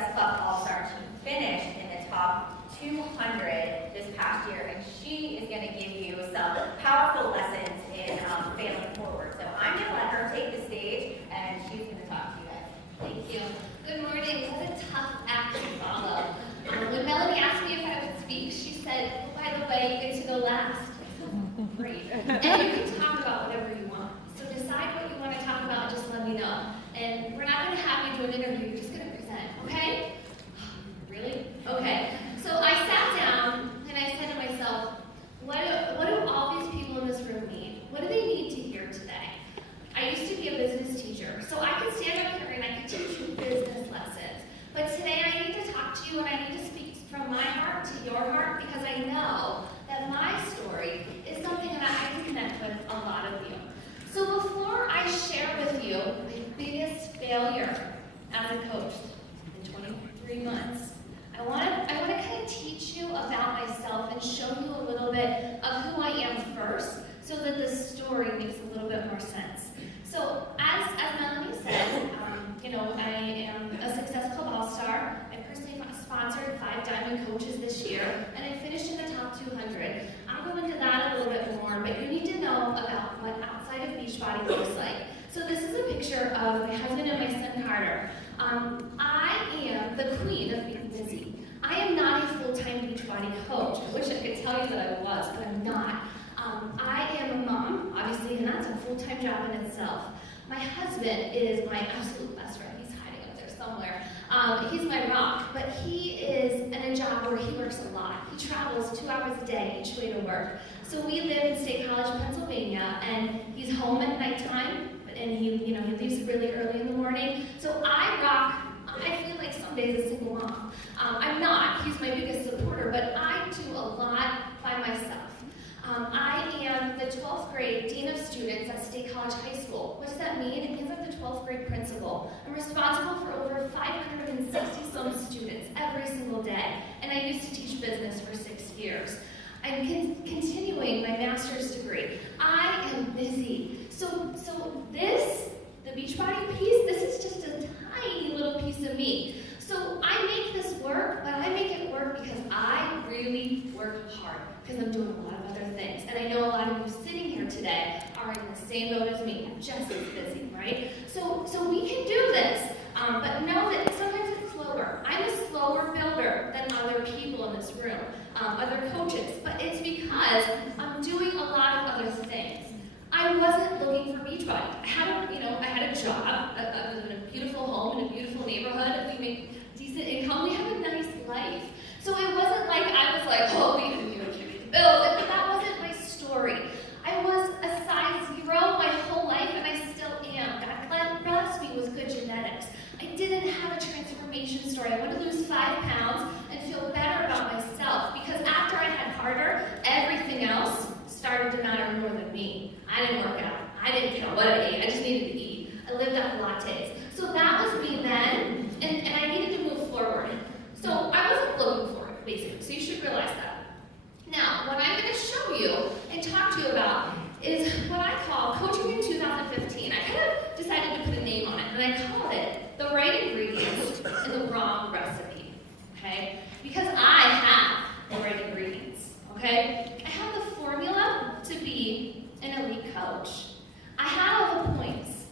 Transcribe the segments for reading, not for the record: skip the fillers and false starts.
Success Club All-Star team finished in the top 200 this past year, and she is going to give you some powerful lessons in failing forward. So I'm going to let her take the stage, and she's going to talk to you guys. Thank you. Good morning. What a tough act to follow. When Melanie asked me if I would speak, she said, oh, by the way, you get to go last. Great. And you can talk about whatever you want. So decide what you want to talk about, just let me know. And we're not going to have you do an interview, you're just going to present, okay? Really? Okay. So I sat down and I said to myself, what do all these people in this room need? What do they need to hear today? I used to be a business teacher, so I could stand up here and I could teach you business lessons. But today I need to talk to you and I need to speak from my heart to your heart because I know that my story is something that I can connect with a lot of you. So before I share with you my biggest failure as a coach in 23 months, I want to kind of teach you about myself and show you a little bit of who I am first so that the story makes a little bit more sense. So as Melanie said, I am a Success Club All-Star. I personally sponsored 5 Diamond Coaches this year, and I finished in the top 200. I'll go into that a little bit more, but you need to know about what outside of Beachbody looks like. So this is a picture of my husband and my son Carter. I am the queen of being busy. I am not a full-time Beachbody coach. I wish I could tell you that I was, but I'm not. I am a mom, obviously, and that's a full-time job in itself. My husband is my absolute best friend. He's hiding up there somewhere. He's my rock, but he is in a job where he works a lot. He travels 2 hours a day each way to work. So we live in State College, Pennsylvania, and he's home at nighttime, and he leaves really early in the morning. So I feel like some days a single mom. I'm not. He's my biggest supporter, but I do a lot by myself. I am the 12th grade Dean of Students at State College High School. What does that mean? It means I'm the 12th grade principal. I'm responsible for over 560-some students every single day, and I used to teach business for 6 years. I'm continuing my master's degree. I am busy. So this, the Beachbody piece, this is just a tiny little piece of me. So I make this work, but I make it work because I really work hard, because I'm doing a lot of other things. And I know a lot of you sitting here today are in the same boat as me, just as busy, right? So we can do this, but know that sometimes it's slower. I'm a slower builder than other people in this room, other coaches, but it's because I'm doing a lot of other things. I wasn't looking for Beachbody. I had a job. I was in a beautiful home in a beautiful neighborhood. We make decent income. We have a nice life. So it wasn't like I was like, oh, we can pay the bills. But that wasn't my story. I was a size 0 my whole life, and I still am. God blessed me with good genetics. I didn't have a transformation story. I wanted to lose 5 pounds and feel better about myself, because after I had Carter, everything else started to matter more than me. I didn't work out. I didn't care what I ate. I just needed to eat. I lived off lattes. So that was me then, and I needed to move forward. So I wasn't looking for it, basically. So you should realize that. Now, what I'm going to show you and talk to you about is what I call Coaching in 2015. I kind of decided to put a name on it, and I called it The Right Ingredients and the Wrong Recipe, okay? Because I have the right ingredients, okay? I have the formula to be an elite coach. I had all the points.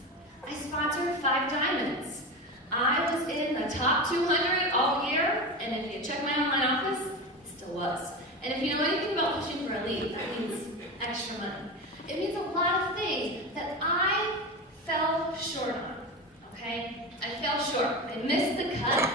I sponsored 5 diamonds. I was in the top 200 all year, and if you check my online office, it still was. And if you know anything about pushing for elite, that means extra money. It means a lot of things that I fell short on, okay? I fell short. I missed the cut.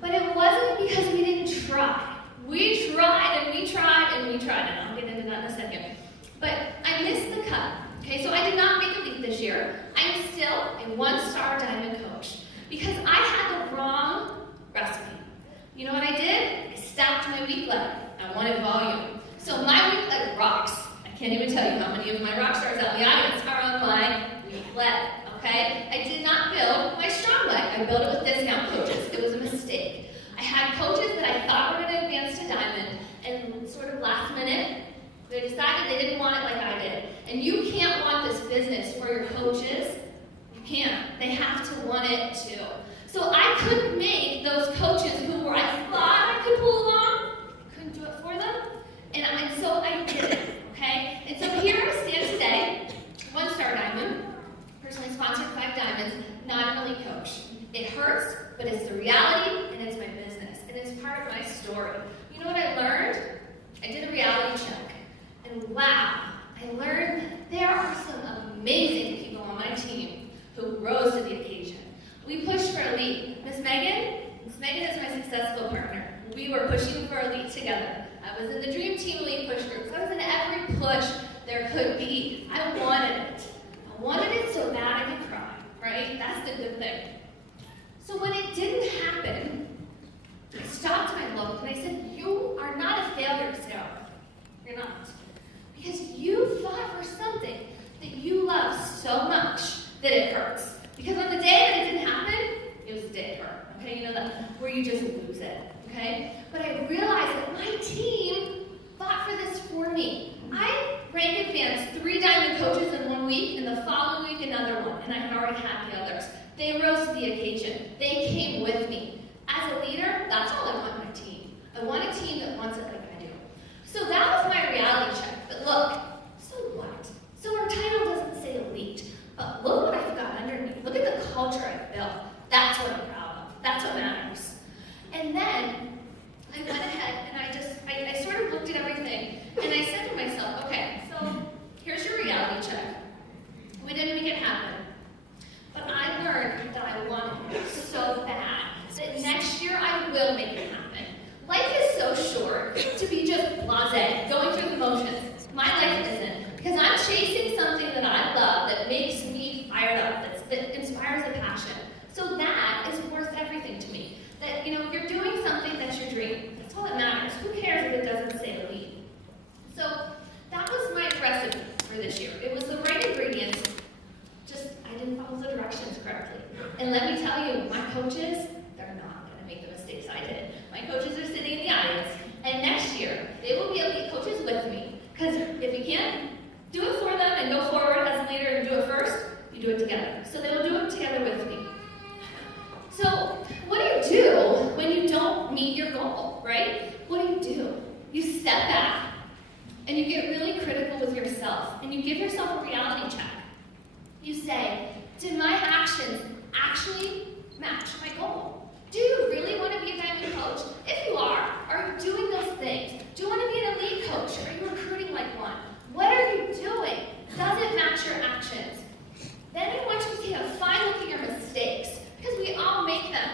But it wasn't because we didn't try. We tried, and we tried, and we tried, and I'll get into that in a second. But I missed the cut, okay? So I did not make elite this year. I'm still a 1-star diamond coach because I had the wrong recipe. You know what I did? I stacked my weak leg. I wanted volume. So my weak leg rocks. I can't even tell you how many of my rock stars out in the audience are on my weak leg, okay? I did not build my strong leg. I built it with discount coaches. It was a mistake. I had coaches that I thought were going to advance to diamond, and sort of last minute, they decided they didn't want it like I did. And you can't want this business for your coaches. You can't. They have to want it too. So I couldn't make those coaches who were, I thought I could pull along, couldn't do it for them. And so I did it, okay? And so here I stand today, 1-star diamond, personally sponsored 5 diamonds, not an elite coach. It hurts, but it's the reality, and it's my business, and it's part of my story. You know what I learned? I did a reality check, and wow, I learned that there are some amazing people on my team who rose to the occasion. We pushed for elite. Miss Megan is my successful partner. We were pushing for elite together. I was in the Dream Team Elite Push group. I was in every push there could be. I wanted it. I wanted it so bad I could cry, right? That's the good thing. So when it didn't happen, I stopped and I looked and I said, you are not a failure, Sarah. You're not. Because you fought for something that you love so much that it hurts. Because on the day that it didn't happen, it was the day it hurt. Okay, you know that where you just lose it. Okay? But I realized that my team fought for this for me. I rank advanced 3 diamond coaches in 1 week, and the following week another one, and I had already had the others. They rose to the occasion. They came with me. As a leader, that's all I want in my team. I want a team that wants it like I do. So that was my reality check. But look, so what? So our title doesn't say elite, but look what I've got underneath. Look at the culture I've built. That's what I'm proud of. That's what matters. And then I went ahead and I sort of looked at everything and I said to myself, okay, so here's your reality check. We didn't make it happen. But I learned that I wanted it so bad that next year I will make it happen. Life is so short to be just blasé, going through the motions. My life isn't, because I'm chasing something that I love, that makes me fired up, that inspires a passion. So that is worth everything to me. That, you know, you're doing something that's your dream. That's all that matters. Who cares if it doesn't say elite? So that was my recipe for this year. It was the right ingredients, just I didn't follow the directions correctly. And let me tell you, my coaches, they're not going to make the mistakes I did. My coaches are sitting in the audience, and next year, they will be elite coaches with me. Because if you can't do it for them and go forward as a leader and do it first, you do it together. So they will do it together with me. So what do you do when you don't meet your goal, right? What do? You step back, and you get really critical with yourself, and you give yourself a reality check. You say, did my actions actually match my goal? Do you really want to be a diamond coach? If you are you doing those things? Do you want to be an elite coach? Are you recruiting like one? What are you doing? Does it match your actions? Then I want you to take a fine look at your mistakes, because we all make them.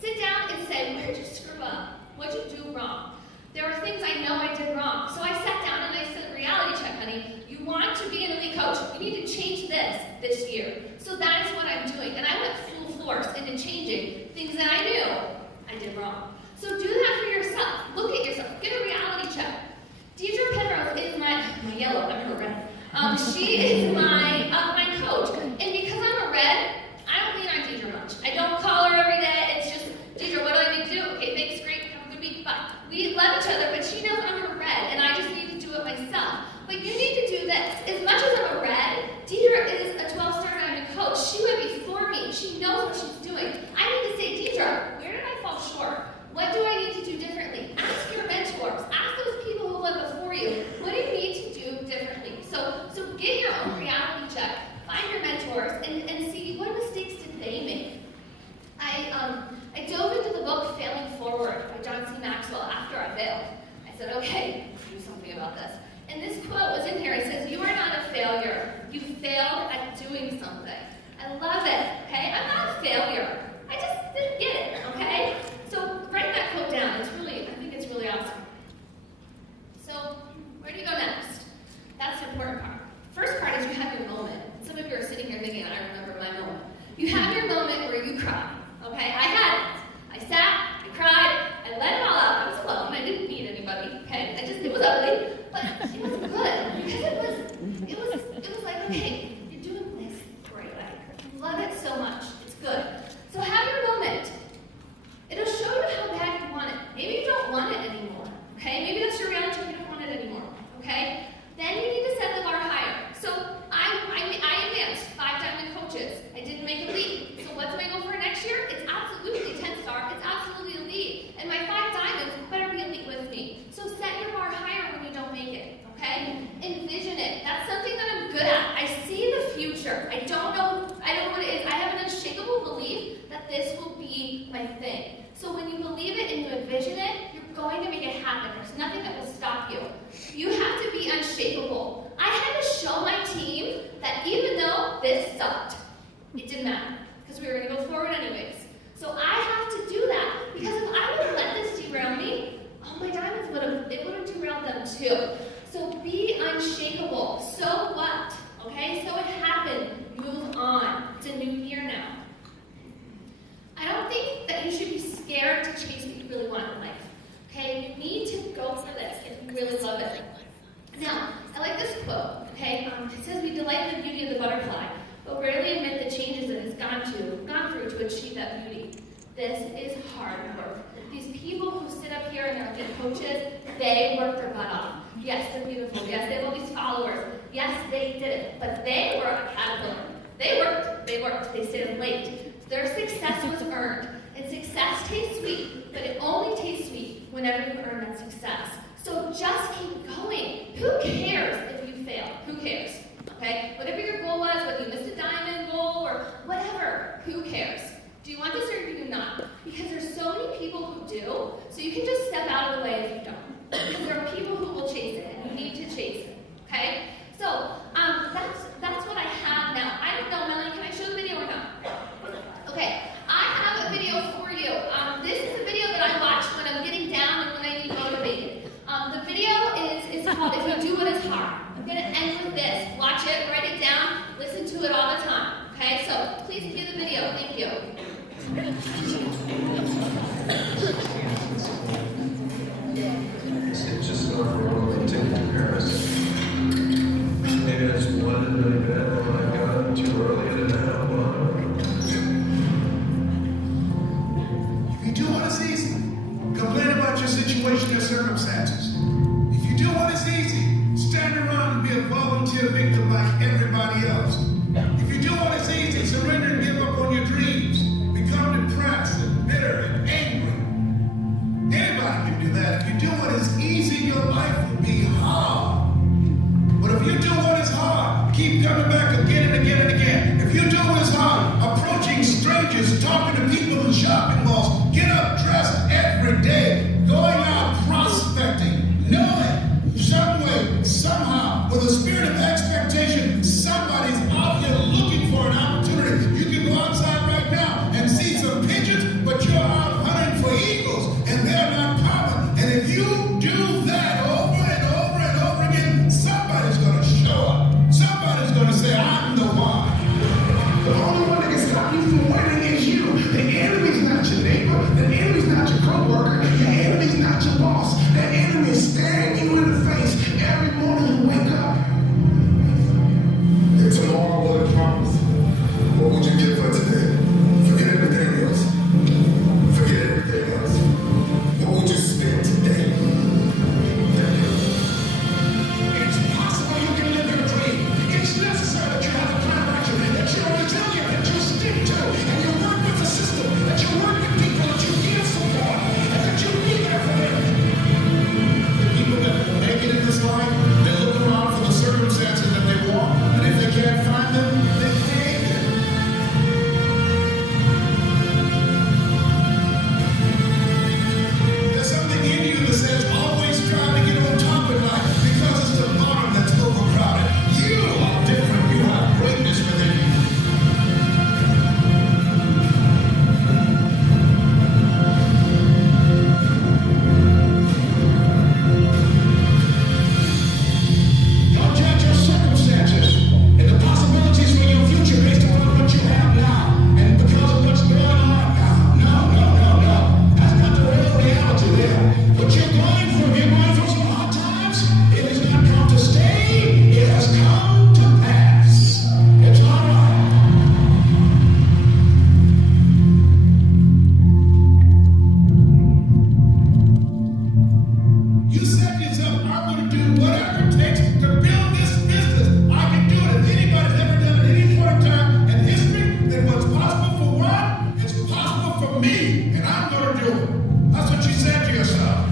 Sit down and say, where did you screw up? What did you do wrong? There are things I know I did wrong. So I sat down and I said, reality check, honey. You want to be an elite coach. You need to change this year. So that is what I'm doing. And I went full force into changing things that I knew I did wrong. So do that for yourself. Look at yourself. Get a reality check. Deidre Penrose is my yellow, I'm her red. She is my coach. And because I'm a red, I don't mean that this will be my thing. So when you believe it and you envision it, you're going to make it happen. There's nothing that will stop you. You have to be unshakable. I had to show my team that even though this sucked, it didn't matter, because we were going to go forward anyways. So I have to do that, because if I would have let this derail me, oh, my diamonds would have derailed them too. So be unshakable. So what? Okay, so it happened. Move on. It's a new year now. I don't think that you should be scared to chase what you really want in life. Okay, you need to go for this if you really love it. Now, I like this quote. Okay, it says we delight in the beauty of the butterfly, but rarely admit the changes that it's gone through to achieve that beauty. This is hard work. These people who sit up here and they're good coaches, they work their butt off. Yes, they're beautiful. Yes, they have all these followers. Yes, they did it. But they were a caterpillar. They worked. They stayed up late. Their success was earned. And success tastes sweet, but it only tastes sweet whenever you earn that success. So just keep going. Who cares if you fail? Who cares? Okay? Whatever your goal was, whether you missed a diamond goal or whatever, who cares? Do you want this or do you not? Because there's so many people who do, so you can just step out of the way if you don't. Because there are people who will chase it, and you need to chase it. Okay? So, that's what I have now. I don't know, Melanie, can I show the video or not? Okay, I have a video for you. This is a video that I watch when I'm getting down and when I need motivated. The video is called If You Do What Is Hard. I'm going to end with this. Watch it, write it down, listen to it all the time. Okay, so please view the video. Thank you. It's just not wrong to take comparison. Maybe I just wanted really bad and when I got it too early, I didn't have one. If you do what is easy, complain about your situation and circumstances. If you do what is easy, stand around and be a volunteer victim like everybody else. If you do what is easy, surrender and give up on your dreams. Become depressed and bitter and angry. Anybody can do that. If you do what is easy, your life will be hard. But if you do what is hard, keep coming back again and again and again. If you do what is hard, approaching strangers, talking to people in shopping malls, get up dressed every day, going out prospecting, knowing some way, somehow, with a spirit of expectation, somebody's out here looking for an opportunity. You can go outside right now and see some pigeons, but you're out hunting for eagles, and they're not common. And if you do that over and over and over again, somebody's going to show up. Somebody's going to say, I'm the one. The only one that can stop you from winning is you. The enemy's not your neighbor. The enemy's not your co-worker. The enemy's not your boss. The enemy is staring you in the face every morning you wake up. If tomorrow were to promise, what would you give for today? Forget everything else. Forget everything else. What would you spend today? It's possible you can live your dream. It's necessary that you have a plan of action, that you're resilient, that you stick to, and you work with the system, that you work with people, that you give support, and that you be there for them. The people that make it in this life, they look around for the circumstances that they want, and if they can't find them, they create them. There's something in you that says always try to get on top of life because it's the bottom that's overcrowded. You are different. You have greatness within you. Don't judge your circumstances and the possibilities for your future based upon what you have now and because of what's going on now. No. That's not the real reality there. What you're going through some hard times. It has not come to stay. It has come to pass. It's all right. You set yourself, I'm going to do whatever it takes to build this business. I can do it. If anybody's ever done it at any point in time in history, then what's possible for one, it's possible for me, and I'm going to do it. That's what you said to yourself.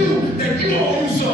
you that you owe you something.